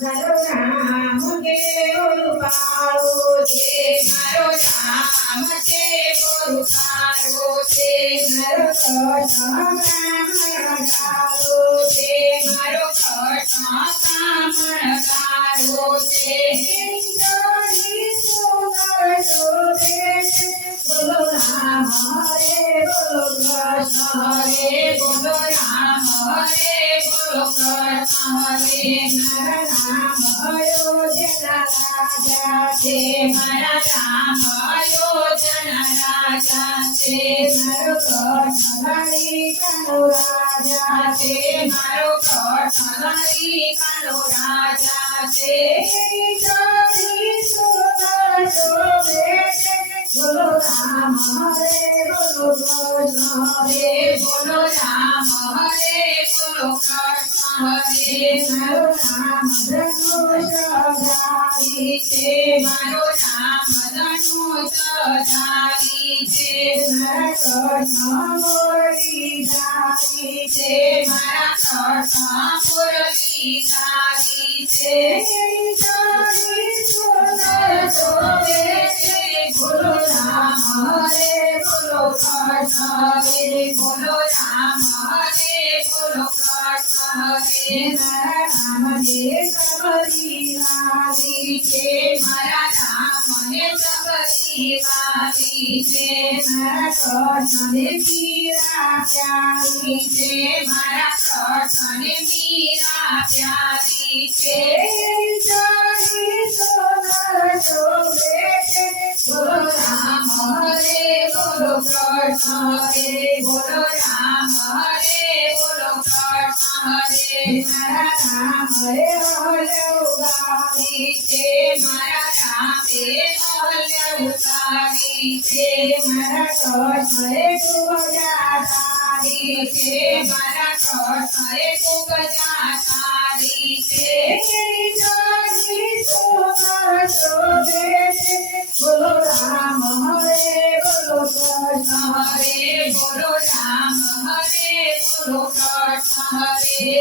મારો નામ છે મારો નામ કેવળ પાળો છે મારો નામ છે. મારા છે મારા કાનો રાજા છે કૃષ્ણ હરે બોલો રામ હરે બોલો કૃષ્ણ હરે મારો નામ ધનુષધારી છે મારો નામ ધનુષધારી છે મારા કૃષ્ણ મુરલીધારી છે મારા કૃષ્ણ મુરલીધારી છે જોડી સુંદર શોભે છે બોલો રામ હરે બોલો કૃષ્ણ હરે બોલો રામ હરે બોલો કૃષ્ણ હરે મારા રામ ને સબરી વાલી છે મારા રામ ને સબરી વાલી છે મારા કૃષ્ણ ને મીરા પ્યારી છે મારા કૃષ્ણ ને મીરા પ્યારી છે જોડી સોનર શોભે છે બોલો હરે મારા રામ હરે અલૌકારી છે મારા રામે અલૌકારી છે મારા કૃષ્ણ ખૂબ જાતારી છે મારા કૃષ્ણ ખૂબ જાતારી છે બોલો રામ હરે બોલો કૃષ્ણ હરે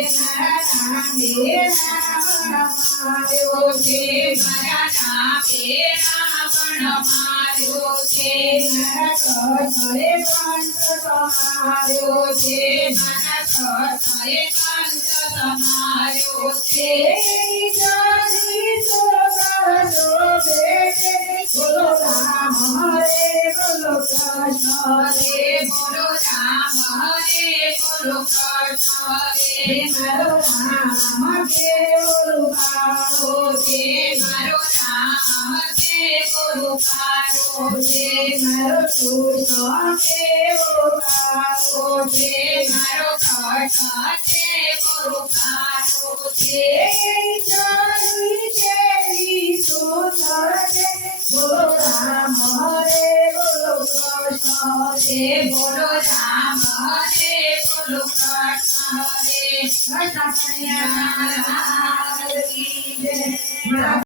નામે રાવણ માર્યો છે મારા નામે રાવણ માર્યો છે મારા કૃષ્ણએ પંચ સમાર્યો છે મારા કૃષ્ણએ પંચ સમાર્યો છે બોલો કૃષ્ણ હરે બોલો રામ હરે બોલો કૃષ્ણ હરે મારો રામ કેવળ કાળો છે મારો રામ કેવળ કાળો છે મારો કૃષ્ણ કેવળ કાળો છે મારો કૃષ્ણ કેવળ કાળો છે સુંદર છે બોલો રામ હરે બોલો કૃષ્ણ હરે બોલો રામ હરે બોલો કૃષ્ણ હરે કૃષ્ણ.